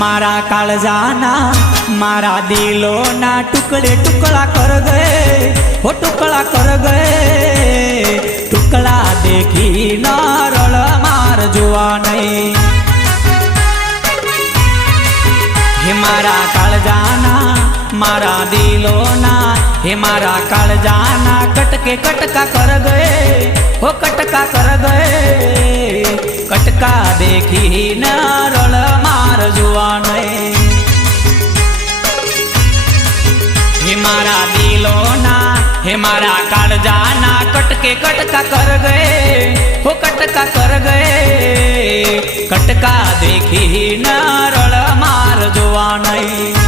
मारा काळजाना मारा दिलोना टुकड़े टुकड़ा कर गए हो टुकड़ा कर गए टुकड़ा देखी न रड़ मार जुआ नहीं हे मारा काळजाना मारा दिलोना हे मारा काळजाना कटके कटका कर गए हो कटका कर गए कटका देखी न रड़ मार जुआ नहीं हे मारा दिलोना हे मारा काळजाना कटके कटका कर गए हो कटका कर गए कटका देखी न रड़ मार जुआ नहीं।